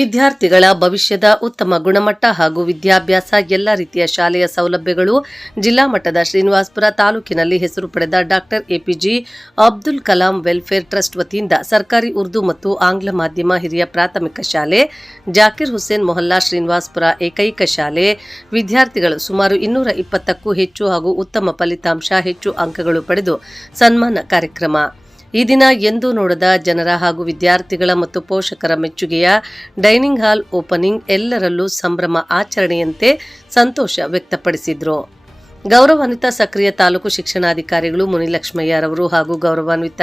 ವಿದ್ಯಾರ್ಥಿಗಳ ಭವಿಷ್ಯದ ಉತ್ತಮ ಗುಣಮಟ್ಟ ಹಾಗೂ ವಿದ್ಯಾಭ್ಯಾಸ ಎಲ್ಲ ರೀತಿಯ ಶಾಲೆಯ ಸೌಲಭ್ಯಗಳು ಜಿಲ್ಲಾ ಮಟ್ಟದ ಶ್ರೀನಿವಾಸಪುರ ತಾಲೂಕಿನಲ್ಲಿ ಹೆಸರು ಪಡೆದ doctor APJ Abdul Kalam welfare trust ವತಿಯಿಂದ ಸರ್ಕಾರಿ ಉರ್ದು ಮತ್ತು ಆಂಗ್ಲ ಮಾಧ್ಯಮ ಹಿರಿಯ ಪ್ರಾಥಮಿಕ ಶಾಲೆ, ಜಾಕಿರ್ ಹುಸೇನ್ ಮೊಹಲ್ಲಾ ಶ್ರೀನಿವಾಸಪುರ ಏಕೈಕ ಶಾಲೆ, ವಿದ್ಯಾರ್ಥಿಗಳು ಸುಮಾರು ಇನ್ನೂರ ಇಪ್ಪತ್ತಕ್ಕೂ ಹೆಚ್ಚು ಹಾಗೂ ಉತ್ತಮ ಫಲಿತಾಂಶ ಹೆಚ್ಚು ಅಂಕಗಳು ಪಡೆದು ಸನ್ಮಾನ ಕಾರ್ಯಕ್ರಮ. ಈ ದಿನ ಎಂದೂ ನೋಡದ ಜನರ ಹಾಗೂ ವಿದ್ಯಾರ್ಥಿಗಳ ಮತ್ತು ಪೋಷಕರ ಮೆಚ್ಚುಗೆಯ ಡೈನಿಂಗ್ ಹಾಲ್ ಓಪನಿಂಗ್ ಎಲ್ಲರಲ್ಲೂ ಸಂಭ್ರಮ ಆಚರಣೆಯಂತೆ ಸಂತೋಷ ವ್ಯಕ್ತಪಡಿಸಿದ್ರು. ಗೌರವಾನ್ವಿತ ಸಕ್ರಿಯ ತಾಲೂಕು ಶಿಕ್ಷಣಾಧಿಕಾರಿಗಳು ಮುನಿಲಕ್ಷ್ಮಯ್ಯರವರು ಹಾಗೂ ಗೌರವಾನ್ವಿತ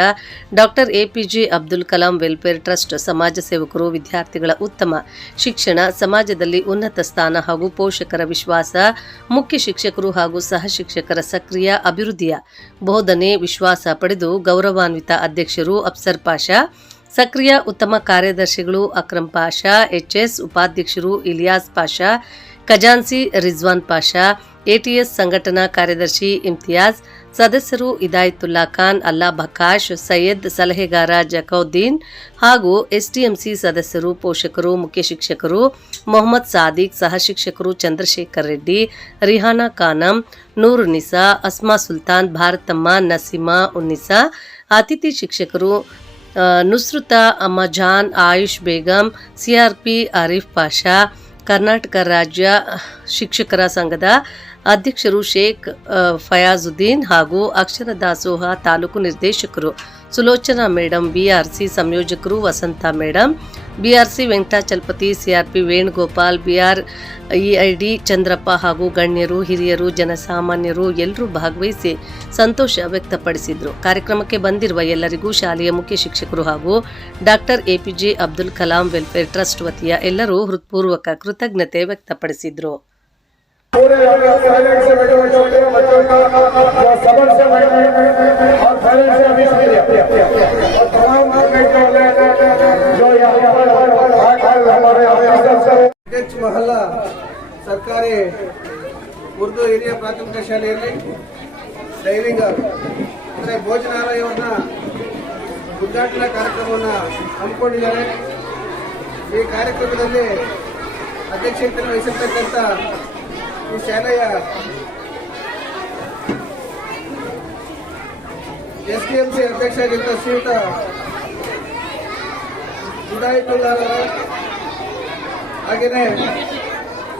doctor APJ Abdul Kalam welfare trust ಸಮಾಜ ಸೇವಕರು, ವಿದ್ಯಾರ್ಥಿಗಳ ಉತ್ತಮ ಶಿಕ್ಷಣ, ಸಮಾಜದಲ್ಲಿ ಉನ್ನತ ಸ್ಥಾನ ಹಾಗೂ ಪೋಷಕರ ವಿಶ್ವಾಸ, ಮುಖ್ಯ ಶಿಕ್ಷಕರು ಹಾಗೂ ಸಹ ಶಿಕ್ಷಕರ ಸಕ್ರಿಯ ಅಭಿವೃದ್ಧಿಯ ಬೋಧನೆ, ವಿಶ್ವಾಸ ಪಡೆದು ಗೌರವಾನ್ವಿತ ಅಧ್ಯಕ್ಷರು ಅಫ್ಸರ್ ಪಾಷಾ ಸಕ್ರಿಯ ಉತ್ತಮ ಕಾರ್ಯದರ್ಶಿಗಳು ಅಕ್ರಮ್ ಪಾಷಾ, ಎಚ್ಎಸ್ ಉಪಾಧ್ಯಕ್ಷರು ಇಲಿಯಾಸ್ ಪಾಷಾ, ಖಜಾನ್ಸಿ ರಿಜ್ವಾನ್ ಪಾಷಾ, ಎಟಿಎಸ್ ಸಂಘಟನಾ ಕಾರ್ಯದರ್ಶಿ ಇಮ್ತಿಯಾಜ್, ಸದಸ್ಯರು ಇದಾಯತುಲ್ಲಾ ಖಾನ್, ಅಲ್ಲಾ ಬಕಾಶ್, ಸೈಯದ್ ಸಲಹೆಗಾರ ಜಕೌದ್ದೀನ್ ಹಾಗೂ ಎಸ್ಟಿಎಂಸಿ ಸದಸ್ಯರು, ಪೋಷಕರು, ಮುಖ್ಯ ಶಿಕ್ಷಕರು ಮೊಹಮ್ಮದ್ ಸಾದಿಕ್, ಸಹ ಶಿಕ್ಷಕರು ಚಂದ್ರಶೇಖರ್ ರೆಡ್ಡಿ, ರಿಹಾನಾ ಖಾನಂ, ನೂರು ನಿಸಾ, ಅಸ್ಮಾ ಸುಲ್ತಾನ್, ಭಾರತಮ್ಮ, ನಸೀಮಾ ಉನ್ನಿಸಾ, ಅತಿಥಿ ಶಿಕ್ಷಕರು ನುಸ್ರುತಾ ಅಮ್ಮಜಾನ್ ಆಯುಷ್ ಬೇಗಂ ಸಿಆರ್ಪಿ ಆರಿಫ್ ಪಾಷಾ, ಕರ್ನಾಟಕ ರಾಜ್ಯ ಶಿಕ್ಷಕರ ಸಂಘದ ಅಧ್ಯಕ್ಷರು ಶೇಖ್ ಫಯಾಜುದ್ದೀನ್ ಹಾಗೂ ಅಕ್ಷರ ದಾಸೋಹ ತಾಲೂಕು ನಿರ್ದೇಶಕರು. Sulochana madam BRC ಸಂಯೋಜಕರು Vasantha madam BRC Venkatachalapathi, CRP Venugopal, BR EID Chandrappa ಹಾಗೂ ಗಣ್ಯರು, ಹಿರಿಯರು, ಜನಸಾಮಾನ್ಯರು ಎಲ್ಲರೂ ಭಾಗವಹಿಸಿ ಸಂತೋಷ ವ್ಯಕ್ತಪಡಿಸಿದರು. ಕಾರ್ಯಕ್ರಮಕ್ಕೆ ಬಂದಿರುವ ಎಲ್ಲರಿಗೂ ಶಾಲೆಯ ಮುಖ್ಯ ಶಿಕ್ಷಕರು ಹಾಗೂ doctor APJ Abdul Kalam welfare trust ವತಿಯ ಎಲ್ಲರೂ ಹೃತ್ಪೂರ್ವಕ ಕೃತಜ್ಞತೆ ವ್ಯಕ್ತಪಡಿಸಿದ್ರು. ಎಚ್ ಮಹಲ್ಲಾ ಸರ್ಕಾರಿ ಉರ್ದು ಹಿರಿಯ ಪ್ರಾಥಮಿಕ ಶಾಲೆಯಲ್ಲಿ ಹಾಲ್ ಅಂದರೆ ಭೋಜನಾಲಯವನ್ನು ಉದ್ಘಾಟನಾ ಕಾರ್ಯಕ್ರಮವನ್ನು ಹಮ್ಮಿಕೊಂಡಿದ್ದಾರೆ. ಈ ಕಾರ್ಯಕ್ರಮದಲ್ಲಿ ಅಧ್ಯಕ್ಷತೆ ವಹಿಸಿರ್ತಕ್ಕಂಥ ಈ ಶಾಲೆಯ ಎಸ್ ಡಿ ಎಂ ಸಿ ಅಧ್ಯಕ್ಷರಾಗಿದ್ದ ಶ್ರೀಯುತ ಹಿದಾಯತುಲ್ಲಾರವರು ಹಾಗೆಯೇ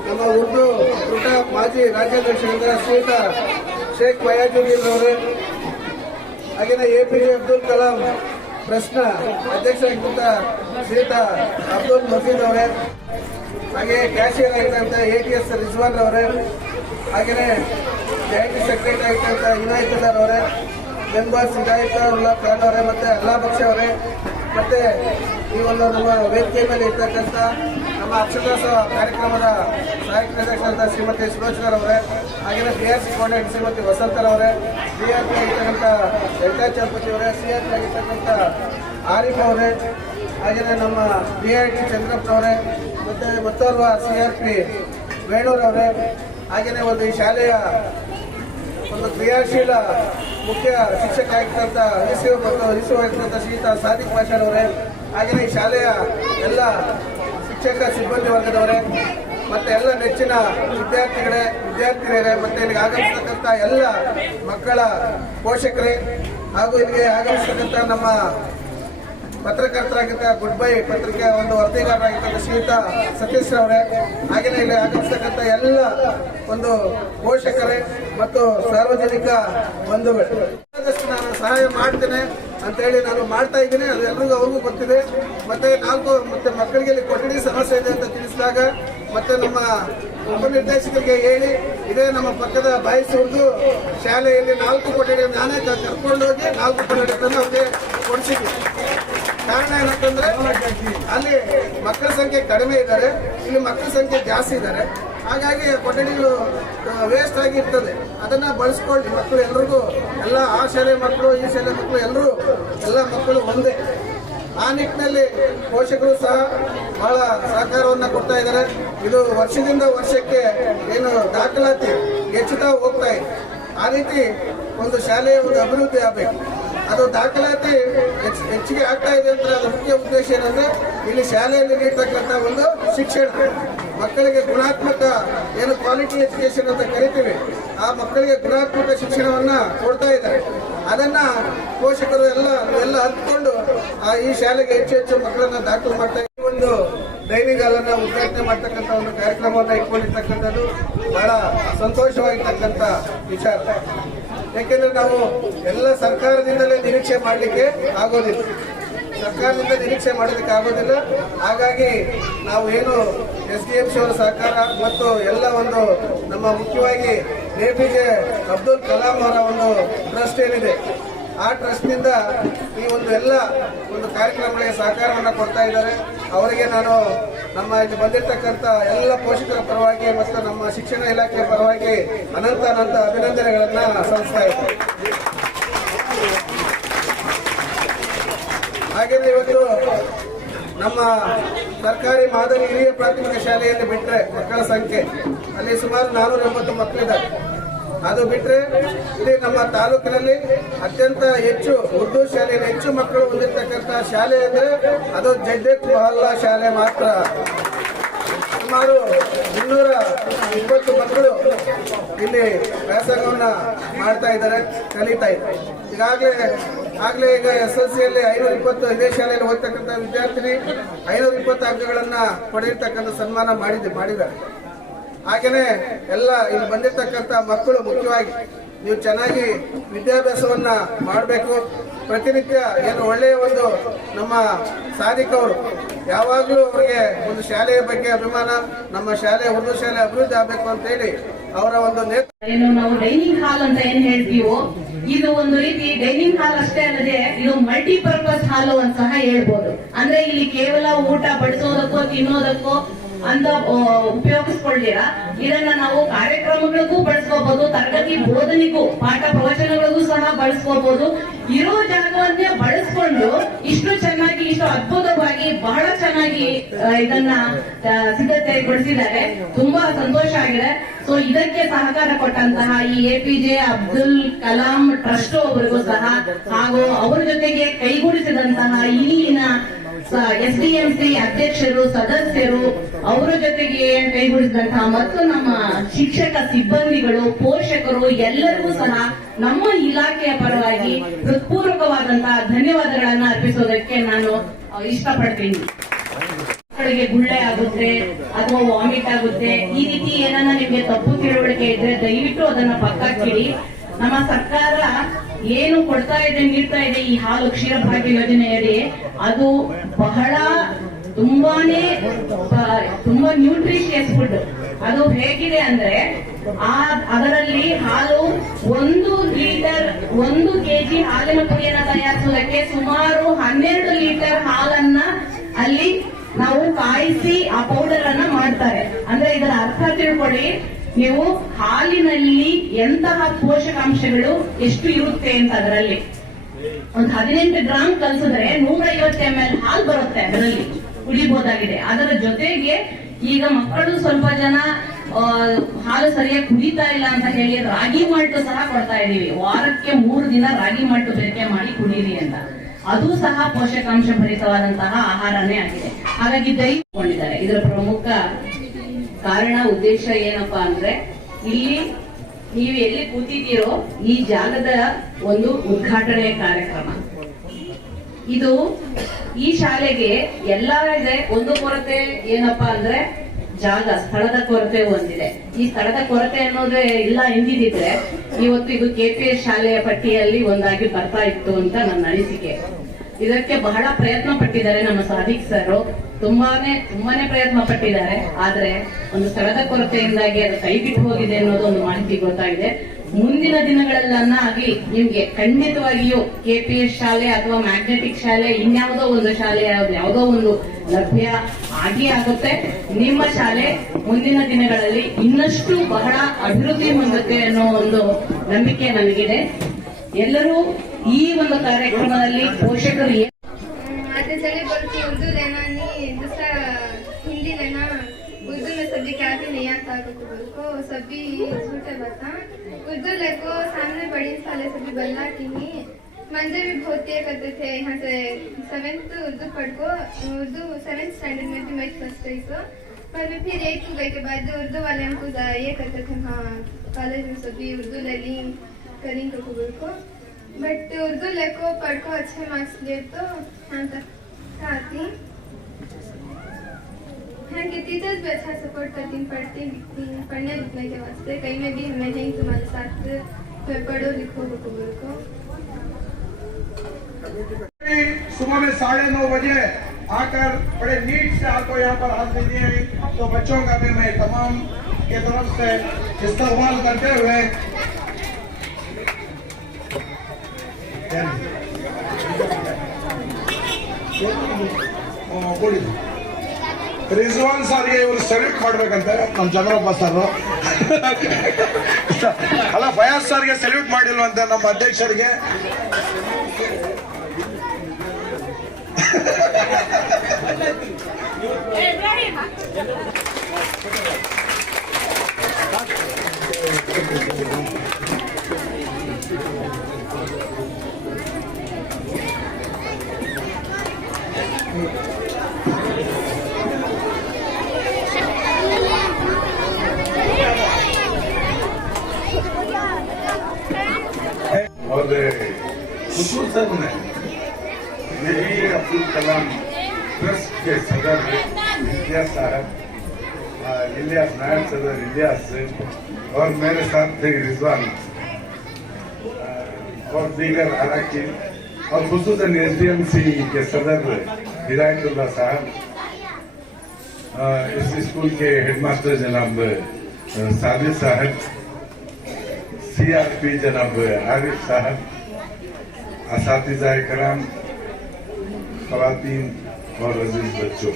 ನಮ್ಮ ಉರ್ದು ಪುಟ ಮಾಜಿ ರಾಜ್ಯಾಧ್ಯಕ್ಷರಾದ ಶ್ರೀಯುತ ಶೇಖ್ ಫಯಾಜುದ್ದೀನ್ ಅವರೇ ಹಾಗೆಯೇ A P J Abdul Kalam ಪ್ರಶ್ನ ಅಧ್ಯಕ್ಷರಾಗಿದ್ದ ಶ್ರೀಯುತ ಅಬ್ದುಲ್ ಮಜೀದ್ ಅವರೇ ಹಾಗೆ ಕ್ಯಾಶಿಯರ್ ಆಗಿದ್ದಂಥ ಎ ಎಸ್ ರಿಜ್ವಾನ್ ಅವರೇ ಹಾಗೆಯೇ ಜಾಯಿಂಟ್ ಸೆಕ್ರೆಟರಿ ಆಗಿದ್ದಂಥ ಇನಾಯತುಲ್ಲಾರ್ ಅವರೇ ಮೆಂಬರ್ಸ್ ಹಿದಾಯತುಲ್ಲಾ ಖಾನ್ ಅವರೇ ಮತ್ತೆ ಅಲ್ಲಾ ಬಕ್ಷ ಅವರೇ. ಮತ್ತೆ ಈ ಒಂದು ನಮ್ಮ ವೇದಿಕೆ ಮೇಲೆ ಇರ್ತಕ್ಕಂಥ ನಮ್ಮ ಅಕ್ಷರದಾಸ ಕಾರ್ಯಕ್ರಮದ ಸಹಾಯಕ ನಿರ್ದೇಶಕರಾದ ಶ್ರೀಮತಿ ಸುಲೋಚನರವರೇ ಹಾಗೆಯೇ ಬಿ ಆರ್ ಸಿ ಕಾಂಡೆಂಟ್ ಶ್ರೀಮತಿ ವಸಂತರವರೇ ಬಿ ಆರ್ ಪಿ ಆಗಿರ್ತಕ್ಕಂಥ ವೆಂಕಟಾಚಲಪತಿ ಅವರೇ ಸಿ ಆರ್ ಪಿ ಆಗಿರ್ತಕ್ಕಂಥ ಆರಿಫ್ ಅವರೇ, ಹಾಗೆಯೇ ನಮ್ಮ ಬಿ ಐ ಟಿ ಚಂದ್ರಪ್ಪನವರೇ ಮತ್ತು ಮತ್ತೋರ್ವ ಸಿ ಆರ್ ಪಿ ವೇಣೂರವರೇ ಹಾಗೆಯೇ ಒಂದು ಈ ಶಾಲೆಯ ಕ್ರಿಯಾಶೀಲ ಮುಖ್ಯ ಶಿಕ್ಷಕ ಆಗಿರ್ತಂತ ಇಸು ಮತ್ತು ಇಸು ಆಗಿರ್ತಕ್ಕಂಥ ಶ್ರೀಯುತ ಸಾದಿಕ್ ಪಾಷಾರ್ ಅವರೇ, ಹಾಗೆಯೇ ಈ ಶಾಲೆಯ ಎಲ್ಲ ಶಿಕ್ಷಕ ಸಿಬ್ಬಂದಿ ವರ್ಗದವರೇ, ಮತ್ತೆ ಎಲ್ಲ ನೆಚ್ಚಿನ ವಿದ್ಯಾರ್ಥಿಗಳೇ, ವಿದ್ಯಾರ್ಥಿನಿಯರೇ, ಮತ್ತೆ ಇಲ್ಲಿಗೆ ಆಗಮಿಸತಕ್ಕಂಥ ಎಲ್ಲ ಮಕ್ಕಳ ಪೋಷಕರೇ, ಹಾಗೂ ಇಲ್ಲಿಗೆ ಆಗಮಿಸತಕ್ಕಂಥ ನಮ್ಮ ಪತ್ರಕರ್ತರಾಗಿದ್ದ ಗುಡ್ ಬೈ ಪತ್ರಿಕೆ ಒಂದು ವರದಿಗಾರರಾಗಿದ್ದ ಸ್ಮಿತ ಸತೀಶ್ ಅವರೇ ಹಾಗೆಯೇ ಇಲ್ಲಿ ಆಗಮಿಸ್ತಕ್ಕಂಥ ಎಲ್ಲ ಒಂದು ಪೋಷಕರೇ ಮತ್ತು ಸಾರ್ವಜನಿಕ ಬಂಧುಗಳು. ನಾನು ಸಹಾಯ ಮಾಡ್ತೇನೆ ಅಂತೇಳಿ ನಾನು ಮಾಡ್ತಾ ಇದ್ದೀನಿ, ಅದು ಎಲ್ರಿಗೂ ಅವ್ರಿಗೂ ಗೊತ್ತಿದೆ. ಮತ್ತೆ ನಾಲ್ಕು ಮತ್ತೆ ಮಕ್ಕಳಿಗೆ ಇಲ್ಲಿ ಕೊಠಡಿ ಸಮಸ್ಯೆ ಇದೆ ಅಂತ ತಿಳಿಸಿದಾಗ ಮತ್ತೆ ನಮ್ಮ ಉಪನಿರ್ದೇಶಕರಿಗೆ ಹೇಳಿ, ಇದೇ ನಮ್ಮ ಪಕ್ಕದ ಬಾಯಿ ಸುರಿದು ಶಾಲೆಯಲ್ಲಿ ನಾಲ್ಕು ಕೊಠಡಿ ನಾನೇ ಕರ್ಕೊಂಡೋಗಿ ನಾಲ್ಕು ಕೊಠಡಿಗಳನ್ನು ಅವ್ರಿಗೆ ಕೊಡಿಸಿದ್ವಿ. ಕಾರಣ ಏನಂತಂದ್ರೆ, ಅಲ್ಲಿ ಮಕ್ಕಳ ಸಂಖ್ಯೆ ಕಡಿಮೆ ಇದ್ದಾರೆ, ಇಲ್ಲಿ ಮಕ್ಕಳ ಸಂಖ್ಯೆ ಜಾಸ್ತಿ ಇದ್ದಾರೆ. ಹಾಗಾಗಿ ಕೊಠಡಿಗಳು ವೇಸ್ಟ್ ಆಗಿರ್ತದೆ ಅದನ್ನ ಬಳಸ್ಕೊಳ್ಳಿ, ಮಕ್ಕಳು ಎಲ್ರಿಗೂ, ಎಲ್ಲ ಆ ಶಾಲೆ ಮಕ್ಕಳು, ಈ ಶಾಲೆ ಮಕ್ಕಳು, ಎಲ್ಲರೂ, ಎಲ್ಲ ಮಕ್ಕಳು ಒಂದೇ. ಆ ನಿಟ್ಟಿನಲ್ಲಿ ಪೋಷಕರು ಸಹ ಬಹಳ ಸಹಕಾರವನ್ನು ಕೊಡ್ತಾ ಇದ್ದಾರೆ. ಇದು ವರ್ಷದಿಂದ ವರ್ಷಕ್ಕೆ ಏನು ದಾಖಲಾತಿ ಹೆಚ್ಚುತ್ತಾ ಹೋಗ್ತಾ ಇದೆ. ಆ ರೀತಿ ಒಂದು ಶಾಲೆಯ ಒಂದು ಅಭಿವೃದ್ಧಿ ಆಗಬೇಕು. ಅದು ದಾಖಲಾತಿ ಹೆಚ್ಚ್- ಹೆಚ್ಚಿಗೆ ಆಗ್ತಾ ಇದೆ ಅಂತ ಅದರ ಮುಖ್ಯ ಉದ್ದೇಶ ಏನಂದ್ರೆ ಇಲ್ಲಿ ಶಾಲೆಯಲ್ಲಿ ನೀಡ್ತಕ್ಕಂಥ ಒಂದು ಶಿಕ್ಷಣ. ಮಕ್ಕಳಿಗೆ ಗುಣಾತ್ಮಕ ಏನು ಕ್ವಾಲಿಟಿ ಎಜುಕೇಶನ್ ಅಂತ ಕರಿತೀವಿ, ಆ ಮಕ್ಕಳಿಗೆ ಗುಣಾತ್ಮಕ ಶಿಕ್ಷಣವನ್ನ ಕೊಡ್ತಾ ಇದ್ದಾರೆ. ಅದನ್ನ ಪೋಷಕರು ಎಲ್ಲ ಎಲ್ಲ ಹತ್ಕೊಂಡು ಆ ಈ ಶಾಲೆಗೆ ಹೆಚ್ಚು ಹೆಚ್ಚು ಮಕ್ಕಳನ್ನ ದಾಖಲು ಮಾಡ್ತಾ ಈ ಒಂದು ಡೈನಿಂಗ್ ಹಾಲನ್ನ ಉದ್ಘಾಟನೆ ಮಾಡ್ತಕ್ಕಂಥ ಒಂದು ಕಾರ್ಯಕ್ರಮವನ್ನು ಇಟ್ಕೊಂಡಿರ್ತಕ್ಕಂಥದ್ದು ಬಹಳ ಸಂತೋಷವಾಗಿರ್ತಕ್ಕಂಥ ವಿಚಾರ. ಯಾಕೆಂದ್ರೆ ನಾವು ಎಲ್ಲ ಸರ್ಕಾರದಿಂದಲೇ ನಿರೀಕ್ಷೆ ಮಾಡಲಿಕ್ಕೆ ಆಗೋದಿಲ್ಲ. ಸರ್ಕಾರದಿಂದ ನಿರೀಕ್ಷೆ ಮಾಡೋದಕ್ಕೆ ಆಗೋದಿಲ್ಲ. ಹಾಗಾಗಿ ನಾವು ಏನು ಎಸ್ ಡಿ ಎಂ ಸಿ ಅವರ ಸಹಕಾರ ಮತ್ತು ಎಲ್ಲ ಒಂದು ನಮ್ಮ ಮುಖ್ಯವಾಗಿ A P J Abdul Kalam ಅವರ ಒಂದು ಟ್ರಸ್ಟ್ ಏನಿದೆ, ಆ ಟ್ರಸ್ಟ್ನಿಂದ ಈ ಒಂದು ಎಲ್ಲ ಒಂದು ಕಾರ್ಯಕ್ರಮಗಳಿಗೆ ಸಹಕಾರವನ್ನು ಕೊಡ್ತಾ ಇದ್ದಾರೆ. ಅವರಿಗೆ ನಾನು ನಮ್ಮ ಇಲ್ಲಿ ಬಂದಿರತಕ್ಕಂಥ ಎಲ್ಲ ಪೋಷಕರ ಪರವಾಗಿ ಮತ್ತು ನಮ್ಮ ಶಿಕ್ಷಣ ಇಲಾಖೆಯ ಪರವಾಗಿ ಅನಂತ ಅನಂತ ಅಭಿನಂದನೆಗಳನ್ನು ಸಲ್ಲಿಸ್ತಾ ಇದ್ದೇನೆ ಹಾಗೆಂದ್ರೆ ಇವತ್ತು ನಮ್ಮ ಸರ್ಕಾರಿ ಮಾದರಿ ಹಿರಿಯ ಪ್ರಾಥಮಿಕ ಶಾಲೆಯಲ್ಲಿ ಬಿಟ್ಟರೆ ಮಕ್ಕಳ ಸಂಖ್ಯೆ ಅಲ್ಲಿ ಸುಮಾರು ನಾನೂರ ಎಂಬತ್ತು ಮಕ್ಕಳಿದ್ದಾರೆ. ಅದು ಬಿಟ್ಟರೆ ಇಲ್ಲಿ ನಮ್ಮ ತಾಲೂಕಿನಲ್ಲಿ ಅತ್ಯಂತ ಹೆಚ್ಚು ಉರ್ದು ಶಾಲೆಯಲ್ಲಿ ಹೆಚ್ಚು ಮಕ್ಕಳು ಹೊಂದಿರತಕ್ಕಂಥ ಶಾಲೆ ಅಂದರೆ ಅದು ಜಡ್ಡೆ ಮೊಹಲ್ಲಾ ಶಾಲೆ ಮಾತ್ರ. ಸುಮಾರು ಇನ್ನೂರ ಇಪ್ಪತ್ತು ಮಕ್ಕಳು ಇಲ್ಲಿ ವ್ಯಾಸಂಗವನ್ನ ಮಾಡ್ತಾ ಇದ್ದಾರೆ, ಕಲಿತಾ ಇದ್ದಾರೆ. ಈಗಾಗಲೇ ಆಗ್ಲೇ ಈಗ ಎಸ್ ಎಲ್ ಸಿಯಲ್ಲಿ ಐನೂರ ಇಪ್ಪತ್ತು ಇದೇ ಶಾಲೆಯಲ್ಲಿ ಓದ್ತಕ್ಕಂಥ ವಿದ್ಯಾರ್ಥಿನಿ ಐನೂರ ಇಪ್ಪತ್ತು ಅಂಕಗಳನ್ನ ಪಡೆದಿರ್ತಕ್ಕಂಥ ಸನ್ಮಾನ ಮಾಡಿದ್ದೆ, ಮಾಡಿದ್ದಾರೆ. ಹಾಗೆಯೇ ಎಲ್ಲ ಇಲ್ಲಿ ಬಂದಿರತಕ್ಕಂಥ ಮಕ್ಕಳು ಮುಖ್ಯವಾಗಿ, ನೀವು ಚೆನ್ನಾಗಿ ವಿದ್ಯಾಭ್ಯಾಸವನ್ನ ಮಾಡಬೇಕು. ಪ್ರತಿನಿತ್ಯ ಏನು ಒಳ್ಳೆಯ ಒಂದು ನಮ್ಮ ಸಾಧಿಕ್ ಅವರು, ಯಾವಾಗಲೂ ಅವರಿಗೆ ಒಂದು ಶಾಲೆಯ ಬಗ್ಗೆ ಅಭಿಮಾನ, ನಮ್ಮ ಶಾಲೆ, ಉರ್ದು ಶಾಲೆ ಅಭಿವೃದ್ಧಿ ಆಗಬೇಕು ಅಂತ ಹೇಳಿ ಅವರ ಒಂದು ಏನು ನಾವು ಡೈನಿಂಗ್ ಹಾಲ್ ಅಂತ ಏನ್ ಹೇಳ್ತೀವೋ, ಇದು ಒಂದು ರೀತಿ ಡೈನಿಂಗ್ ಹಾಲ್ ಅಷ್ಟೇ ಅಲ್ಲದೆ ಇದು ಮಲ್ಟಿಪರ್ಪಸ್ ಹಾಲು ಅಂತ ಸಹ ಹೇಳ್ಬೋದು. ಅಂದ್ರೆ ಇಲ್ಲಿ ಕೇವಲ ಊಟ ಬಡಿಸೋದಕ್ಕೋ, ತಿನ್ನೋದಕ್ಕೋ ಅಂತ ಉಪಯೋಗಿಸ್ಕೊಳ್ಳಿರ ಇದನ್ನ ನಾವು ಕಾರ್ಯಕ್ರಮಗಳಿಗೂ ಬಳಸ್ಕೋಬಹುದು ತರಗತಿ ಬೋಧನೆಗೂ, ಪಾಠ ಪ್ರವಚನಗಳಿಗೂ ಸಹ ಬಳಸ್ಕೋಬಹುದು ಇರೋ ಜಾಗವನ್ನೇ ಬಳಸ್ಕೊಂಡು ಇಷ್ಟು ಚೆನ್ನಾಗಿ, ಇಷ್ಟು ಅದ್ಭುತವಾಗಿ, ಬಹಳ ಚೆನ್ನಾಗಿ ಇದನ್ನ ಸಿದ್ಧತೆ ಸಿದ್ಧತೆಗೊಳಿಸಿದ್ದಾರೆ. ತುಂಬಾ ಸಂತೋಷ ಆಗಿದೆ. ಸೊ ಇದಕ್ಕೆ ಸಹಕಾರ ಕೊಟ್ಟಂತಹ ಈ ಎಪಿಜೆ ಅಬ್ದುಲ್ ಕಲಾಂ ಟ್ರಸ್ಟ್ ಅವರಿಗೂ ಸಹ ಹಾಗೂ ಅವರ ಜೊತೆಗೆ ಕೈಗೂಡಿಸಿದಂತಹ ಇಲ್ಲಿನ ಎಸ್ ಡಿ ಎಂ ಸಿ ಅಧ್ಯಕ್ಷರು, ಸದಸ್ಯರು, ಅವರ ಜೊತೆಗೆ ಕೈಗೂಡಿಸಿದಂತಹ ಮತ್ತು ನಮ್ಮ ಶಿಕ್ಷಕ ಸಿಬ್ಬಂದಿಗಳು, ಪೋಷಕರು ಎಲ್ಲರಿಗೂ ಸಹ ನಮ್ಮ ಇಲಾಖೆಯ ಪರವಾಗಿ ಹೃತ್ಪೂರ್ವಕವಾದಂತಹ ಧನ್ಯವಾದಗಳನ್ನ ಅರ್ಪಿಸೋದಕ್ಕೆ ನಾನು ಇಷ್ಟಪಡ್ತೀನಿ. ಮಕ್ಕಳಿಗೆ ಗುಳ್ಳೆ ಆಗುತ್ತೆ, ಅಥವಾ ವಾಮಿಟ್ ಆಗುತ್ತೆ, ಈ ರೀತಿ ಏನನ್ನ ನಿಮ್ಗೆ ತಪ್ಪು ತಿಳುವಳಿಕೆ ಇದ್ರೆ ದಯವಿಟ್ಟು ಅದನ್ನ ಪಕ್ಕಕ್ಕಿಡಿ. ನಮ್ಮ ಸರ್ಕಾರ ಏನು ಕೊಡ್ತಾ ಇದೆ, ನೀಡ್ತಾ ಇದೆ ಈ ಹಾಲು ಕ್ಷೀರ ಭಾಗ್ಯ ಯೋಜನೆಯಡಿ, ಅದು ಬಹಳ ತುಂಬಾನೇ ತುಂಬಾ ನ್ಯೂಟ್ರಿಷಿಯಸ್ ಫುಡ್ ಅದು ಹೇಗಿದೆ ಅಂದ್ರೆ, ಆ, ಅದರಲ್ಲಿ ಹಾಲು ಒಂದು ಲೀಟರ್, ಒಂದು ಕೆಜಿ ಹಾಲಿನ ಪುಡಿಯನ್ನ ತಯಾರಿಸುವುದಕ್ಕೆ ಸುಮಾರು ಹನ್ನೆರಡು ಲೀಟರ್ ಹಾಲನ್ನ ಅಲ್ಲಿ ನಾವು ಕಾಯಿಸಿ ಆ ಪೌಡರ್ ಅನ್ನ ಮಾಡ್ತಾರೆ. ಅಂದ್ರೆ ಇದರ ಅರ್ಥ ತಿಳ್ಕೊಳ್ಳಿ. ನೀವು ಹಾಲಿನಲ್ಲಿ ಎಂತಹ ಪೋಷಕಾಂಶಗಳು ಎಷ್ಟು ಇರುತ್ತೆ ಅಂತ ಅದರಲ್ಲಿ? ಒಂದು ಹದಿನೆಂಟು ಗ್ರಾಮ್ ಕಲ್ಸಿದ್ರೆ ನೂರ ಐವತ್ತು ಎಂ ಎಲ್ ಹಾಲು ಬರುತ್ತೆ ಅದರಲ್ಲಿ. ಕುಡಿಬಹುದಾಗಿದೆ. ಅದರ ಜೊತೆಗೆ ಈಗ ಮಕ್ಕಳು ಸ್ವಲ್ಪ ಜನ ಹಾಲು ಸರಿಯಾಗಿ ಕುಡಿತಾ ಇಲ್ಲ ಅಂತ ಹೇಳಿ ರಾಗಿ ಮಾಲ್ಟು ಸಹ ಕೊಡ್ತಾ ಇದೀವಿ ವಾರಕ್ಕೆ ಮೂರು ದಿನ ರಾಗಿ ಮಾಲ್ಟು ಬೆರಕೆ ಮಾಡಿ ಕುಡೀರಿ ಅಂತ. ಅದು ಸಹ ಪೋಷಕಾಂಶ ಭರಿತವಾದಂತಹ ಆಹಾರನೇ ಆಗಿದೆ. ಹಾಗಾಗಿ ದಯವಿಕೊಂಡಿದ್ದಾರೆ ಇದರ ಪ್ರಮುಖ ಕಾರಣ, ಉದ್ದೇಶ ಏನಪ್ಪಾ ಅಂದ್ರೆ, ಇಲ್ಲಿ ನೀವು ಎಲ್ಲಿ ಕೂತಿದ್ದೀರೋ ಈ ಜಾಗದ ಒಂದು ಉದ್ಘಾಟನೆ ಕಾರ್ಯಕ್ರಮ. ಇದು ಈ ಶಾಲೆಗೆ ಎಲ್ಲ ಇದೆ, ಒಂದು ಕೊರತೆ ಏನಪ್ಪಾ ಅಂದ್ರೆ, ಜಾಗ, ಸ್ಥಳದ ಕೊರತೆ ಒಂದಿದೆ ಈ ಸ್ಥಳದ ಕೊರತೆ ಅನ್ನೋದೇ ಇಲ್ಲ ಎಂದಿದ್ರೆ, ಇವತ್ತು ಇದು ಕೆಪಿಎಸ್ ಶಾಲೆಯ ಪಟ್ಟಿಯಲ್ಲಿ ಒಂದಾಗಿ ಬರ್ತಾ ಇತ್ತು ಅಂತ ನನ್ನ ಅನಿಸಿಕೆ. ಇದಕ್ಕೆ ಬಹಳ ಪ್ರಯತ್ನ ಪಟ್ಟಿದ್ದಾರೆ ನಮ್ಮ ಸಾಧಿಕ್ ಸರ್ ತುಂಬಾನೇ ತುಂಬಾನೇ ಪ್ರಯತ್ನ ಪಟ್ಟಿದ್ದಾರೆ. ಆದ್ರೆ ಒಂದು ಸ್ಥಳದ ಕೊರತೆಯಿಂದಾಗಿ ಅದು ಕೈಬಿಟ್ಟು ಹೋಗಿದೆ ಅನ್ನೋದು ಒಂದು ಮಾಹಿತಿ ಗೊತ್ತಾಗಿದೆ. ಮುಂದಿನ ದಿನಗಳಲ್ಲನ್ನ ಆಗ್ಲಿ ನಿಮ್ಗೆ ಖಂಡಿತವಾಗಿಯೂ ಕೆಪಿಎಸ್ ಶಾಲೆ ಅಥವಾ ಮ್ಯಾಗ್ನೆಟಿಕ್ ಶಾಲೆ, ಇನ್ಯಾವುದೋ ಒಂದು ಶಾಲೆ ಯಾವುದೋ ಒಂದು ಲಭ್ಯ ಆಗಿ ಆಗುತ್ತೆ. ನಿಮ್ಮ ಶಾಲೆ ಮುಂದಿನ ದಿನಗಳಲ್ಲಿ ಇನ್ನಷ್ಟು ಬಹಳ ಅಭಿವೃದ್ಧಿ ಹೊಂದುತ್ತೆ ಅನ್ನೋ ಒಂದು ನಂಬಿಕೆ ನನಗಿದೆ. ಎಲ್ಲರೂ ಈ ಒಂದು ಕಾರ್ಯಕ್ರಮದಲ್ಲಿ ಪೋಷಕರು کبھی جھوٹے بتا اردو لڑکوں سامنے بڑی سالے سے بھی بلّہ کی ہیں منظر بھی بہت کیا کرتے تھے یہاں سے سیونتھ اردو پڑھ کو اردو سیونتھ اسٹینڈرڈ میں تھی میں فسٹ ہوئی سو پر میں پھر ایٹ ہو گئی کے بعد اردو والے ہم کو یہ کرتے تھے ہاں کالج میں سبھی اردو للیم کریں کو قبول کو بٹ اردو لڑکوں پڑھ کو اچھے مارکس لیے تو ہاں تک آتی یہاں کے ٹیچرز بھی اچھا سپورٹ کرتی ہیں پڑھتی پڑھنے لکھنے کے واسطے۔ کہیں میں بھی میں نہیں، تمہارے ساتھ میں پڑھو لکھو حکومت کو۔ صبح میں ساڑھے نو بجے آ کر بڑے نیٹ سے آپ کو یہاں پر حاضری دیے تو بچوں کا بھی میں تمام کے طرف سے استعمال کرتے ہوئے جی۔ بولی ರಿಜ್ವಾನ್ ಸರ್ಗೆ ಇವರು ಸೆಲೆಕ್ಟ್ ಮಾಡ್ಬೇಕಂತೆ ನಮ್ಮ ಚಂದ್ರಪ್ಪ ಸರ್ ಅಲ್ಲ, ಫಯಾಜ್ ಸರ್ಗೆ ಸೆಲ್ಯೂಟ್ ಮಾಡಿಲ್ವಂತೆ ನಮ್ಮ ಅಧ್ಯಕ್ಷರಿಗೆ? سب میں میری عبدالکلام ٹرسٹ کے صدر الیاس صاحب الیاس نائب صدر الیاس اور میرے ساتھ تھے رضوان اور دیگر اراکین اور خصوصاً ایس ڈی ایم سی کے صدر ہدایت اللہ صاحب اس اسکول کے ہیڈ ماسٹر جناب صادق صاحب، سی آر پی جناب عارف صاحب اساتذہ کرام خواتین اور عزیز بچوں۔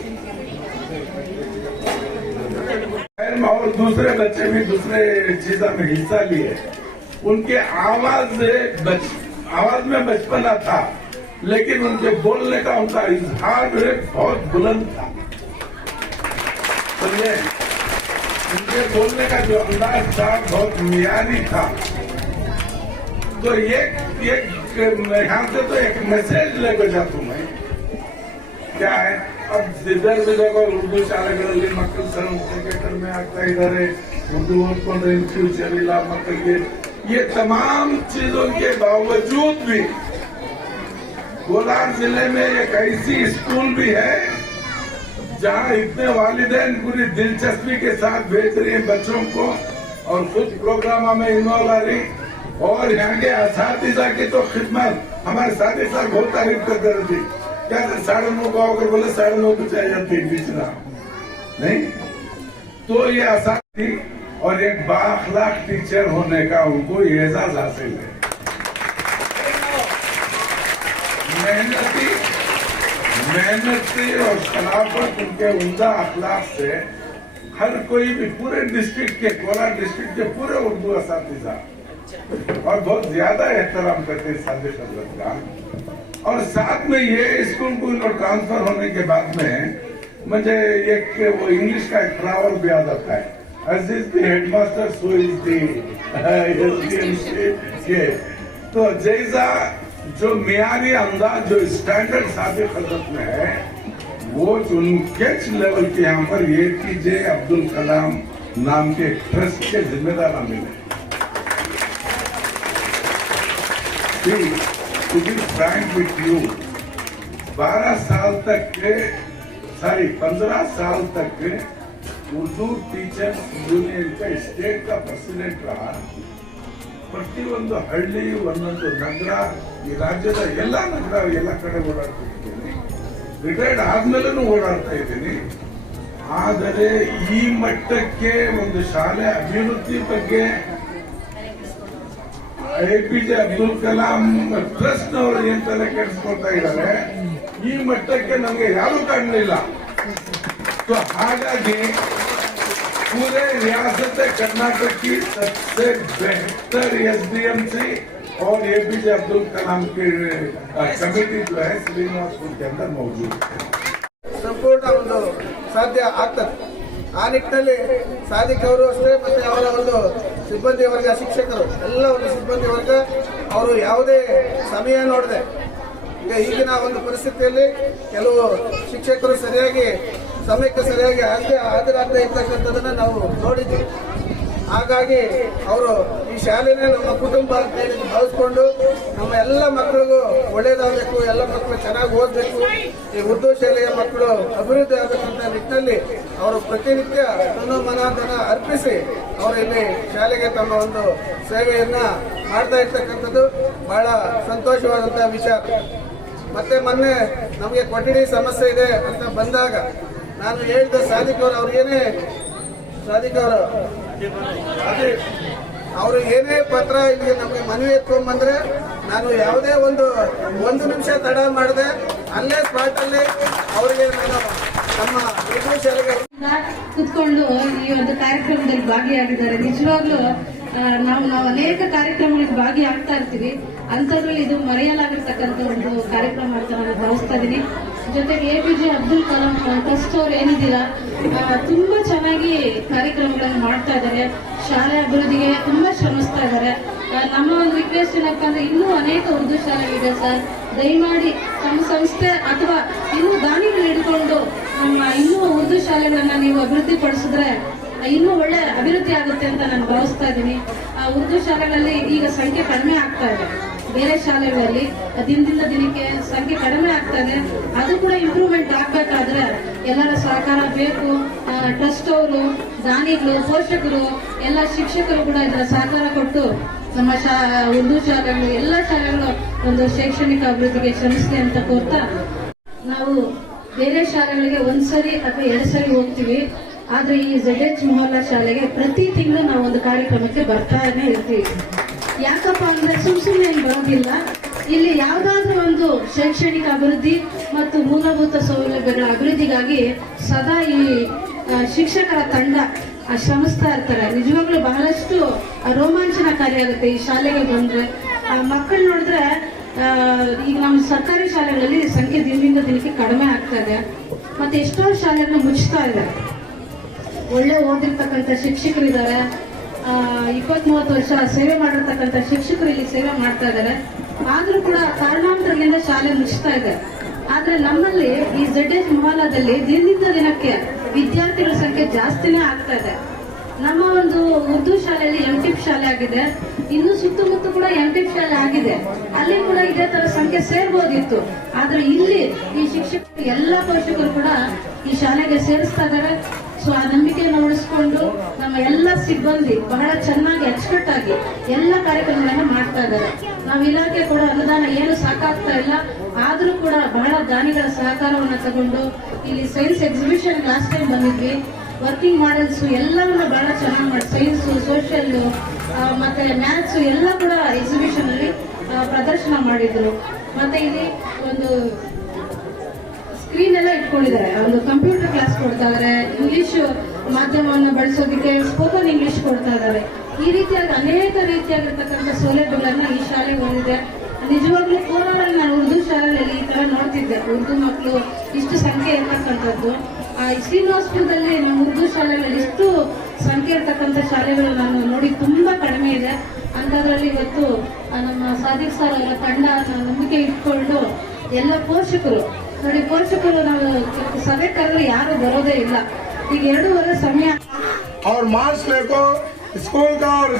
اور دوسرے بچے بھی دوسرے چیزوں میں حصہ لیے۔ ان کے آواز بچ... آواز میں بچپنا تھا، لیکن ان کے بولنے کا، ان کا اظہار بہت بلند تھا۔ ان کے بولنے کا جو انداز تھا، بہت معیاری تھا۔ تو یہ سے تو ایک میسج لے کر جاتا میں کیا ہے؟ اب جدھر بھی اردو چالے گڑی مکل سر میں آتا ادھر اردو فیوچر علا مکل یہ یہ تمام چیزوں کے باوجود بھی گولان ضلع میں ایک ایسی اسکول بھی ہے، جہاں اتنے والدین پوری دلچسپی کے ساتھ بھیج رہے ہیں بچوں کو، اور خود پروگرام میں انوالو آ رہی اور یہاں کے اساتذہ کی تو خدمت ہمارے ساتھی صاحب بہت تعریف کرتے رہتے کہتے ساڑھے نو کو آ کر بولے ساڑھے نو کو چاہیے جاتے بیچنا نہیں؟ تو یہ اساتذہ اور ایک باخلاق ٹیچر ہونے کا ان کو یہ اعزاز حاصل ہے۔ محنتی محنتی اور شناخت ان کے عمدہ اخلاق سے ہر کوئی بھی پورے ڈسٹرکٹ کے کولا ڈسٹرکٹ کے پورے اردو اساتذہ اور بہت زیادہ احترام کرتے ہیں صادق حضرت کا۔ اور ساتھ میں یہ اسکول کو ٹرانسفر ہونے کے بعد میں مجھے ایک وہ انگلش کا ایک فلاور بھی یاد آتا ہے۔ ایز از دی ہیڈ ماسٹر سو از دی تو جیزا جو معیاری انداز، جو اسٹینڈرڈ صادق حضرت میں ہے، وہ ان کیچ لیول کے یہاں پر یہ پی عبد الکلام نام کے ٹرسٹ کے ذمہ دار عامل ہیں۔ to be frank with you, बारह साल तक के सॉरी पंद्रह साल तक के ಉರ್ದು ಟೀಚರ್ಸ್ ಯೂನಿಯನ್ ಸ್ಟೇಟ್ का ಪ್ರೆಸಿಡೆಂಟ್ रहा ಪ್ರತಿಯೊಂದು ಹಳ್ಳಿ ಒಂದೊಂದು ನಗರ ಈ ರಾಜ್ಯದ ಎಲ್ಲ ನಗರ ಎಲ್ಲ ಕಡೆ ಓಡಾಡ್ತಿದ್ದೀನಿ ರಿಟೈರ್ಡ್ ಆದ್ಮೇಲೂ ಓಡಾಡ್ತಾ ಇದ್ದೀನಿ ಆದರೆ ಈ ಮಟ್ಟಕ್ಕೆ ಒಂದು ಶಾಲೆ ಅಭಿವೃದ್ಧಿ ಬಗ್ಗೆ ಎಪಿಜೆ ಅಬ್ದುಲ್ ಕಲಾಂ ಟ್ರಸ್ಟ್ ನವರು ಏನ್ ತಲೆ ಕೆಡಿಸ್ಕೊಳ್ತಾ ಇದ್ದಾರೆ ಈ ಮಟ್ಟಕ್ಕೆ ನಮಗೆ ಯಾರು ಕಾಣಲಿಲ್ಲ ಸೊ ಹಾಗಾಗಿ पूरे रियासत कर्नाटक की सबसे बेहतर एसडीएमसी और एपीजे अब्दुल कलाम की अ, कमेटी जो है श्रीनिवासपुर के अंदर मौजूद है ಸಂಪೂರ್ಣ ಒಂದು ಸಾಧ್ಯ ಆಗ್ತದೆ ಆ ನಿಟ್ಟಿನಲ್ಲಿ ಸಾಧಿಕ್ ಅವರು ಅಷ್ಟೇ ಮತ್ತೆ ಅವರ ಒಂದು ಸಿಬ್ಬಂದಿ ವರ್ಗ ಶಿಕ್ಷಕರು, ಎಲ್ಲ ಒಂದು ಸಿಬ್ಬಂದಿ ವರ್ಗ, ಅವರು ಯಾವುದೇ ಸಮಯ ನೋಡದೆ. ಈಗ ಈಗಿನ ಒಂದು ಪರಿಸ್ಥಿತಿಯಲ್ಲಿ ಕೆಲವು ಶಿಕ್ಷಕರು ಸರಿಯಾಗಿ ಸಮಯಕ್ಕೆ ಸರಿಯಾಗಿ ಹಾಜರಿ ಹಾಜರಾಗದೇ ಇರ್ತಕ್ಕಂಥದ್ದನ್ನ ನಾವು ನೋಡಿದ್ದೀವಿ. ಹಾಗಾಗಿ ಅವರು ಈ ಶಾಲೆನೇ ನಮ್ಮ ಕುಟುಂಬ ಅಂತ ಹೇಳಿ ಭಾವಿಸ್ಕೊಂಡು ನಮ್ಮ ಎಲ್ಲ ಮಕ್ಕಳಿಗೂ ಒಳ್ಳೇದಾಗಬೇಕು, ಎಲ್ಲ ಮಕ್ಕಳು ಚೆನ್ನಾಗಿ ಓದಬೇಕು. ಈ ಉರ್ದು ಶಾಲೆಯ ಮಕ್ಕಳು ಅಭಿವೃದ್ಧಿ ಆಗಬೇಕಂತ ನಿಟ್ಟಿನಲ್ಲಿ ಅವರು ಪ್ರತಿನಿತ್ಯ ತನ್ನ ಮನ ಧನ ಅರ್ಪಿಸಿ ಅವರು ಇಲ್ಲಿ ಶಾಲೆಗೆ ತಮ್ಮ ಒಂದು ಸೇವೆಯನ್ನ ಮಾಡ್ತಾ ಇರ್ತಕ್ಕಂಥದ್ದು. ಬಹಳ ಸಂತೋಷವಾದಂತಹ ವಿಚಾರ. ಮತ್ತೆ ಮೊನ್ನೆ ನಮಗೆ ಕೊಠಡಿ ಸಮಸ್ಯೆ ಇದೆ ಅಂತ ಬಂದಾಗ ನಾನು ಹೇಳಿದ ಸಾಧಿಕವರು ಅವರು ಅವ್ರಿಗೇನೆ ಸಾದಿಕ್ ಅವರು ಏನೇ ಪತ್ರ ಇಲ್ಲಿ ನಮಗೆ ಮನವಿ ಎತ್ಕೊಂಡ್ ಬಂದ್ರೆ ನಾನು ಯಾವುದೇ ಒಂದು ಒಂದು ನಿಮಿಷ ತಡ ಮಾಡದೆ, ಅಲ್ಲೇ ಸ್ಪಾಟ್ ಅಲ್ಲಿ ಅವರಿಗೆ ನಾನು ನಮ್ಮ ಕುತ್ಕೊಂಡು ಈ ಒಂದು ಕಾರ್ಯಕ್ರಮದಲ್ಲಿ ಭಾಗಿಯಾಗಿದ್ದಾರೆ. ನಿಜವಾಗ್ಲೂ ನಾವು ನಾವು ಅನೇಕ ಕಾರ್ಯಕ್ರಮಗಳಿಗೆ ಭಾಗಿಯಾಗ್ತಾ ಇರ್ತೀವಿ. ಅಂಥದ್ರಲ್ಲಿ ಇದು ಮರೆಯಲಾಗಿರ್ತಕ್ಕಂಥ ಒಂದು ಕಾರ್ಯಕ್ರಮ ಅಂತ ನಾನು ಭಾವಿಸ್ತಾ ಇದ್ದೀನಿ ಜೊತೆಗೆ A P J Abdul Kalam trust ಅವ್ರು ಏನಿದ್ದೀರಾ ತುಂಬಾ ಚೆನ್ನಾಗಿ ಕಾರ್ಯಕ್ರಮಗಳನ್ನು ಮಾಡ್ತಾ ಇದ್ದಾರೆ. ಶಾಲೆ ಅಭಿವೃದ್ಧಿಗೆ ತುಂಬಾ ಶ್ರಮಿಸ್ತಾ ಇದ್ದಾರೆ. ನಮ್ಮ ಒಂದು ರಿಕ್ವೆಸ್ಟ್ ಏನಪ್ಪ ಅಂದ್ರೆ ಇನ್ನೂ ಅನೇಕ ಉರ್ದು ಶಾಲೆಗಳಿದೆ ಸರ್. ದಯಮಾಡಿ ತಮ್ಮ ಸಂಸ್ಥೆ ಅಥವಾ ಇನ್ನೂ ದಾನಿಗಳು ಹಿಡ್ಕೊಂಡು ನಮ್ಮ ಇನ್ನೂ ಉರ್ದು ಶಾಲೆಗಳನ್ನ ನೀವು ಅಭಿವೃದ್ಧಿ ಪಡಿಸಿದ್ರೆ ಇನ್ನೂ ಒಳ್ಳೆ ಅಭಿವೃದ್ಧಿ ಆಗುತ್ತೆ ಅಂತ ನಾನು ಭಾವಿಸ್ತಾ ಇದ್ದೀನಿ. ಆ, ಉರ್ದು ಶಾಲೆಗಳಲ್ಲಿ ಈಗ ಸಂಖ್ಯೆ ಕಡಿಮೆ ಆಗ್ತಾ ಇದೆ. ಬೇರೆ ಶಾಲೆಗಳಲ್ಲಿ ದಿನದಿಂದ ದಿನಕ್ಕೆ ಸಂಖ್ಯೆ ಕಡಿಮೆ ಆಗ್ತದೆ. ಅದು ಕೂಡ ಇಂಪ್ರೂವ್ಮೆಂಟ್ ಆಗ್ಬೇಕಾದ್ರೆ ಎಲ್ಲರ ಸಹಕಾರ ಬೇಕು. ಟ್ರಸ್ಟ್ ಅವರು ದಾನಿಗಳು, ಪೋಷಕರು, ಎಲ್ಲ ಶಿಕ್ಷಕರು ಕೂಡ ಇದರ ಸಹಕಾರ ಕೊಟ್ಟು ನಮ್ಮ ಶಾ, ಉರ್ದು ಶಾಲೆಗಳು, ಎಲ್ಲ ಶಾಲೆಗಳು ಒಂದು ಶೈಕ್ಷಣಿಕ ಅಭಿವೃದ್ಧಿಗೆ ಶ್ರಮಿಸಲಿ ಅಂತ ಕೋರ್ತಾ ನಾವು ಬೇರೆ ಶಾಲೆಗಳಿಗೆ ಒಂದ್ಸರಿ ಅಥವಾ ಎರಡು ಸರಿ ಹೋಗ್ತೀವಿ. ಆದ್ರೆ ಈ ಜಡ್ ಎಚ್ ಮೊಹಲ್ಲಾ ಶಾಲೆಗೆ ಪ್ರತಿ ತಿಂಗಳು ನಾವು ಒಂದು ಕಾರ್ಯಕ್ರಮಕ್ಕೆ ಬರ್ತಾನೆ ಇರ್ತೀವಿ. ಯಾಕಪ್ಪ ಅಂದ್ರೆ ಸುಮ್ ಸುಮ್ಮನೆ ಬರೋದಿಲ್ಲ. ಇಲ್ಲಿ ಯಾವ್ದಾದ್ರೂ ಒಂದು ಶೈಕ್ಷಣಿಕ ಅಭಿವೃದ್ಧಿ ಮತ್ತು ಮೂಲಭೂತ ಸೌಲಭ್ಯಗಳ ಅಭಿವೃದ್ಧಿಗಾಗಿ ಸದಾ ಈ ಶಿಕ್ಷಕರ ತಂಡ ಶ್ರಮಿಸ್ತಾ ಇರ್ತಾರೆ. ನಿಜವಾಗ್ಲೂ ಬಹಳಷ್ಟು ರೋಮಾಂಚನಕಾರಿ ಆಗುತ್ತೆ ಈ ಶಾಲೆಗೆ ಬಂದ್ರೆ. ಮಕ್ಕಳು ನೋಡಿದ್ರೆ ಈಗ ನಮ್ಮ ಸರ್ಕಾರಿ ಶಾಲೆಗಳಲ್ಲಿ ಸಂಖ್ಯೆ ದಿನದಿಂದ ದಿನಕ್ಕೆ ಕಡಿಮೆ ಆಗ್ತಾ ಇದೆ. ಮತ್ತೆ ಎಷ್ಟೋ ಶಾಲೆಗಳನ್ನ ಮುಚ್ಚುತ್ತಾ ಇದೆ. ಒಳ್ಳೆ ಓದಿರ್ತಕ್ಕಂಥ ಶಿಕ್ಷಕರಿದ್ದಾರೆ. ಇಪ್ಪತ್ ಮೂವತ್ತು ವರ್ಷ ಸೇವೆ ಮಾಡಿರ್ತಕ್ಕಂಥ ಶಿಕ್ಷಕರು ಇಲ್ಲಿ ಸೇವೆ ಮಾಡ್ತಾ ಇದ್ದಾರೆ. ಆದ್ರೂ ಕೂಡ ಕಾರಣಾಂತರಗಳಿಂದ ಶಾಲೆ ಮುಚ್ಚುತ್ತಾ ಇದೆ. ಆದ್ರೆ ನಮ್ಮಲ್ಲಿ ಈ ಜಡ್ ಎಸ್ ಮೊಹಲಾದಲ್ಲಿ ದಿನದಿಂದ ದಿನಕ್ಕೆ ವಿದ್ಯಾರ್ಥಿಗಳ ಸಂಖ್ಯೆ ಜಾಸ್ತಿನೇ ಆಗ್ತಾ ಇದೆ. ನಮ್ಮ ಒಂದು ಉರ್ದು ಶಾಲೆಯಲ್ಲಿ ಎಂ ಟಿಪ್ ಶಾಲೆ ಆಗಿದೆ. ಇನ್ನು ಸುತ್ತಮುತ್ತ ಕೂಡ ಎಂ ಟಿಪ್ ಶಾಲೆ ಆಗಿದೆ. ಅಲ್ಲಿ ಕೂಡ ಇದೇ ತರ ಸಂಖ್ಯೆ ಸೇರ್ಬೋದಿತ್ತು. ಆದ್ರೆ ಇಲ್ಲಿ ಈ ಶಿಕ್ಷಕರು, ಎಲ್ಲಾ ಪೋಷಕರು ಕೂಡ ಈ ಶಾಲೆಗೆ ಸೇರಿಸ್ತಾ ಇದ್ದಾರೆ. ಸೊ ಆ ನಂಬಿಕೆಯನ್ನು ಉಳಿಸ್ಕೊಂಡು ನಮ್ಮ ಎಲ್ಲ ಸಿಬ್ಬಂದಿ ಬಹಳ ಚೆನ್ನಾಗಿ, ಅಚ್ಚುಕಟ್ಟಾಗಿ ಎಲ್ಲ ಕಾರ್ಯಕ್ರಮಗಳನ್ನು ಮಾಡ್ತಾ ಇದ್ದಾರೆ. ನಾವು ಇಲಾಖೆ ಕೂಡ ಅನುದಾನ ಏನು ಸಾಕಾಗ್ತಾ ಇಲ್ಲ, ಆದ್ರೂ ಕೂಡ ಬಹಳ ದಾನಿಗಳ ಸಹಕಾರವನ್ನು ತಗೊಂಡು ಇಲ್ಲಿ ಸೈನ್ಸ್ ಎಕ್ಸಿಬಿಷನ್ ಲಾಸ್ಟ್ ಟೈಮ್ ಬಂದಿದ್ವಿ. ವರ್ಕಿಂಗ್ ಮಾಡೆಲ್ಸ್ ಎಲ್ಲವನ್ನ ಬಹಳ ಚೆನ್ನಾಗಿ ಮಾಡಿ ಸೈನ್ಸ್ ಸೋಷಿಯಲ್ ಮತ್ತೆ ಮ್ಯಾಥ್ಸ್ ಎಲ್ಲ ಕೂಡ ಎಕ್ಸಿಬಿಷನ್ ಅಲ್ಲಿ ಪ್ರದರ್ಶನ ಮಾಡಿದ್ರು. ಮತ್ತೆ ಇಲ್ಲಿ ಒಂದು ಸ್ಕ್ರೀನ್ ಎಲ್ಲ ಇಟ್ಕೊಂಡಿದ್ದಾರೆ. ಒಂದು ಕಂಪ್ಯೂಟರ್ ಕ್ಲಾಸ್ ಕೊಡ್ತಾ ಇದಾರೆ. ಇಂಗ್ಲಿಷ್ ಮಾಧ್ಯಮವನ್ನು ಬಳಸೋದಕ್ಕೆ ಸ್ಪೋಕನ್ ಇಂಗ್ಲಿಷ್ ಕೊಡ್ತಾ ಇದ್ದಾರೆ ಈ ರೀತಿಯಾಗಿ ಅನೇಕ ರೀತಿಯಾಗಿರ್ತಕ್ಕಂಥ ಸೌಲಭ್ಯಗಳನ್ನ ಈ ಶಾಲೆ ಹೊಂದಿದೆ. ನಿಜವಾಗ್ಲೂ ಕೋಲಾರಲ್ಲಿ ನಾನು ಉರ್ದು ಶಾಲೆಯಲ್ಲಿ ಈ ತರ ನೋಡ್ತಿದ್ದೆ. ಉರ್ದು ಮಕ್ಕಳು ಇಷ್ಟು ಸಂಖ್ಯೆ ಇರ್ತಕ್ಕಂಥದ್ದು. ಶ್ರೀನಿವಾಸಪುರದಲ್ಲಿ ನಮ್ಮ ಉರ್ದು ಶಾಲೆಗಳಲ್ಲಿ ಇಷ್ಟು ಸಂಖ್ಯೆ ಇರ್ತಕ್ಕಂಥ ಶಾಲೆಗಳು ನಾನು ನೋಡಿ ತುಂಬಾ ಕಡಿಮೆ ಇದೆ. ಅಂಥದ್ರಲ್ಲಿ ಇವತ್ತು ನಮ್ಮ ಸಾದಿಕ್ ಸರ್ ಅವರ ತಂಡ ನಂಬಿಕೆ ಇಟ್ಕೊಂಡು ಎಲ್ಲ ಪೋಷಕರು ನೋಡಿ ಪೋಷಕರು ನಾವು ಸಭೆ ಕರೆದ್ರೆ ಯಾರು ಬರೋದೇ ಇಲ್ಲ ಈಗ ಎರಡೂವರೆ ಸಮಯ और मार्क्स लेको स्कूल का और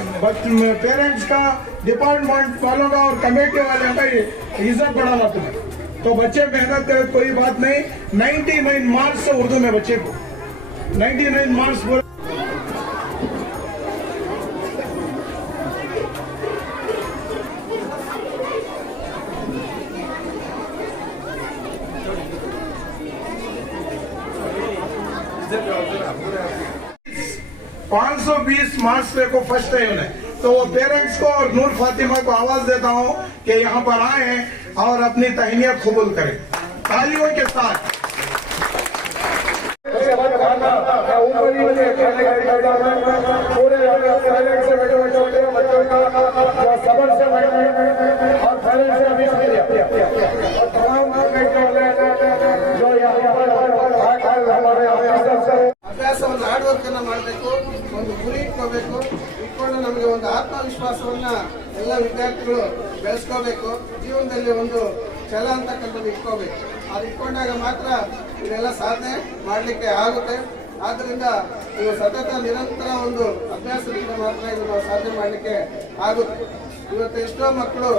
पेरेंट्स का डिपार्टमेंट वालों का और कमेटी वाले का इज्जत बढ़ाना तुम्हें तो बच्चे मेहनत करे कोई बात नहीं 99 मार्क्स से उर्दू में बच्चे को 99 मार्क्स بیس مارچ سے کو فرسٹ ٹائم ہے تو وہ پیرنٹس کو اور نور فاطمہ کو آواز دیتا ہوں کہ یہاں پر آئیں اور اپنی تہنیت قبول کریں تعلیم کے ساتھ ಬೆಳೆಸ್ಕೋಬೇಕು ಜೀವನದಲ್ಲಿ ಒಂದು ಛಲ ಅಂತಕ್ಕಂಥದ್ದು ಇಟ್ಕೋಬೇಕು. ಅದು ಇಟ್ಕೊಂಡಾಗ ಮಾತ್ರ ಇದೆಲ್ಲ ಸಾಧನೆ ಮಾಡಲಿಕ್ಕೆ ಆಗುತ್ತೆ. ಆದ್ದರಿಂದ ಇದು ಸತತ ನಿರಂತರ ಒಂದು ಅಭ್ಯಾಸದಿಂದ ಮಾತ್ರ ಇದು ನಾವು ಸಾಧನೆ ಮಾಡಲಿಕ್ಕೆ ಆಗುತ್ತೆ. ಇವತ್ತು ಎಷ್ಟೋ ಮಕ್ಕಳು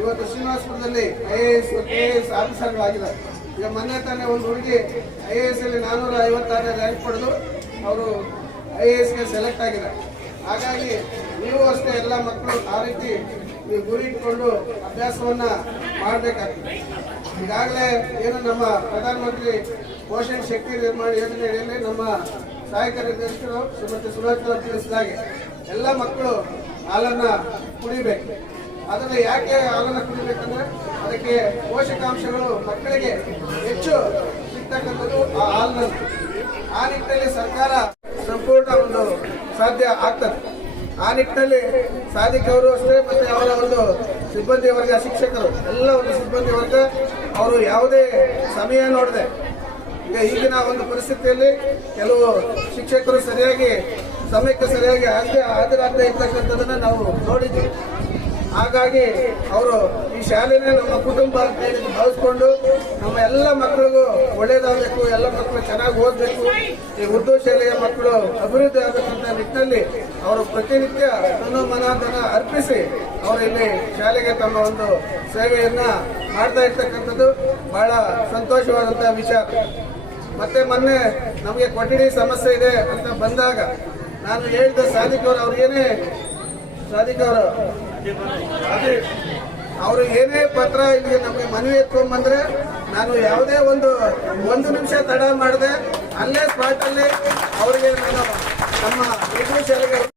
ಇವತ್ತು ಶ್ರೀನಿವಾಸಪುರದಲ್ಲಿ I A S K A S ಆಫೀಸರ್ಗಳಾಗಿದ್ದಾರೆ. ಈಗ ಮೊನ್ನೆ ತಾನೇ ಒಂದು ಹುಡುಗಿ ಐ ಎ ಎಸ್ ಅಲ್ಲಿ ನಾನ್ನೂರ ಐವತ್ತಾರನೇ ರ್ಯಾಂಕ್ ಪಡೆದು ಅವರು ಐ ಎ ಎಸ್ಗೆ ಸೆಲೆಕ್ಟ್ ಆಗಿದ್ದಾರೆ. ಹಾಗಾಗಿ ನೀವು ಅಷ್ಟೇ ಎಲ್ಲ ಮಕ್ಕಳು ಆ ರೀತಿ ನೀವು ಗುರಿ ಇಟ್ಕೊಂಡು ಅಭ್ಯಾಸವನ್ನ ಮಾಡಬೇಕಾಗ್ತದೆ. ಈಗಾಗಲೇ ಏನು ನಮ್ಮ ಪ್ರಧಾನಮಂತ್ರಿ ಪೋಷಣ ಶಕ್ತಿ ನಿರ್ಮಾಣ ಯೋಜನೆಯಲ್ಲಿ ನಮ್ಮ ಸಹಾಯಕ ನಿರ್ದೇಶಕರು ಶ್ರೀಮತಿ ಸುಲೋಚನ ತಿಳಿಸಿದಾಗೆ ಎಲ್ಲ ಮಕ್ಕಳು ಹಾಲನ್ನ ಕುಡಿಬೇಕು. ಅದನ್ನ ಯಾಕೆ ಹಾಲನ್ನು ಕುಡಿಬೇಕಂದ್ರೆ ಅದಕ್ಕೆ ಪೋಷಕಾಂಶಗಳು ಮಕ್ಕಳಿಗೆ ಹೆಚ್ಚು ಸಿಗ್ತಕ್ಕಂಥದ್ದು ಆ ಹಾಲಿನಲ್ಲಿ ಆ ನಿಟ್ಟಿನಲ್ಲಿ ಸರ್ಕಾರ ಸಂಪೂರ್ಣ ಒಂದು ಸಾಧ್ಯ ಆಗ್ತದೆ. ಆ ನಿಟ್ಟಿನಲ್ಲಿ ಸಾಧಿಕ್ ಅವರು ಅಷ್ಟೇ ಮತ್ತೆ ಅವರ ಒಂದು ಸಿಬ್ಬಂದಿ ವರ್ಗ, ಶಿಕ್ಷಕರು, ಎಲ್ಲ ಒಂದು ಸಿಬ್ಬಂದಿ ವರ್ಗ, ಅವರು ಯಾವುದೇ ಸಮಯ ನೋಡದೆ. ಈಗ ಈಗಿನ ಒಂದು ಪರಿಸ್ಥಿತಿಯಲ್ಲಿ ಕೆಲವು ಶಿಕ್ಷಕರು ಸರಿಯಾಗಿ ಸಮಯಕ್ಕೆ ಸರಿಯಾಗಿ ಹಾಜರಿ ಹಾಜರಾಗದೆ ಇರ್ತಕ್ಕಂಥದ್ದನ್ನ ನಾವು ನೋಡಿದ್ದೀವಿ ಹಾಗಾಗಿ ಅವರು ಈ ಶಾಲೆನೇ ನಮ್ಮ ಕುಟುಂಬ ಅಂತ ಭಾವಿಸ್ಕೊಂಡು ನಮ್ಮ ಎಲ್ಲ ಮಕ್ಕಳಿಗೂ ಒಳ್ಳೇದಾಗಬೇಕು, ಎಲ್ಲ ಮಕ್ಕಳು ಚೆನ್ನಾಗಿ ಓದಬೇಕು, ಈ ಉರ್ದು ಶಾಲೆಯ ಮಕ್ಕಳು ಅಭಿವೃದ್ಧಿ ಆಗಬೇಕಂತ ನಿಟ್ಟಿನಲ್ಲಿ ಅವರು ಪ್ರತಿನಿತ್ಯ ತನ್ನ ಮನ ಧನ ಅರ್ಪಿಸಿ ಅವರು ಇಲ್ಲಿ ಶಾಲೆಗೆ ತಮ್ಮ ಒಂದು ಸೇವೆಯನ್ನ ಮಾಡ್ತಾ ಇರ್ತಕ್ಕಂಥದ್ದು ಬಹಳ ಸಂತೋಷವಾದಂತಹ ವಿಚಾರ. ಮತ್ತೆ ಮೊನ್ನೆ ನಮಗೆ ಕೊಠಡಿ ಸಮಸ್ಯೆ ಇದೆ ಅಂತ ಬಂದಾಗ ನಾನು ಹೇಳಿದ ಸಾಧಿಕ್ ಅವರು ಅವ್ರಿಗೇನೆ ಸಾಧಿಕ್ ಅವರು ಅದೇ ಅವರು ಏನೇ ಪತ್ರ ಇಲ್ಲಿ ನಮಗೆ ಮನವಿ ಎತ್ಕೊಂಡ್ ಬಂದ್ರೆ ನಾನು ಯಾವುದೇ ಒಂದು ಒಂದು ನಿಮಿಷ ತಡ ಮಾಡದೆ ಅಲ್ಲೇ ಸ್ಪಾಟ್ ಅಲ್ಲಿ ಅವರಿಗೆ ನಾನು ನಮ್ಮ ಉರ್ದು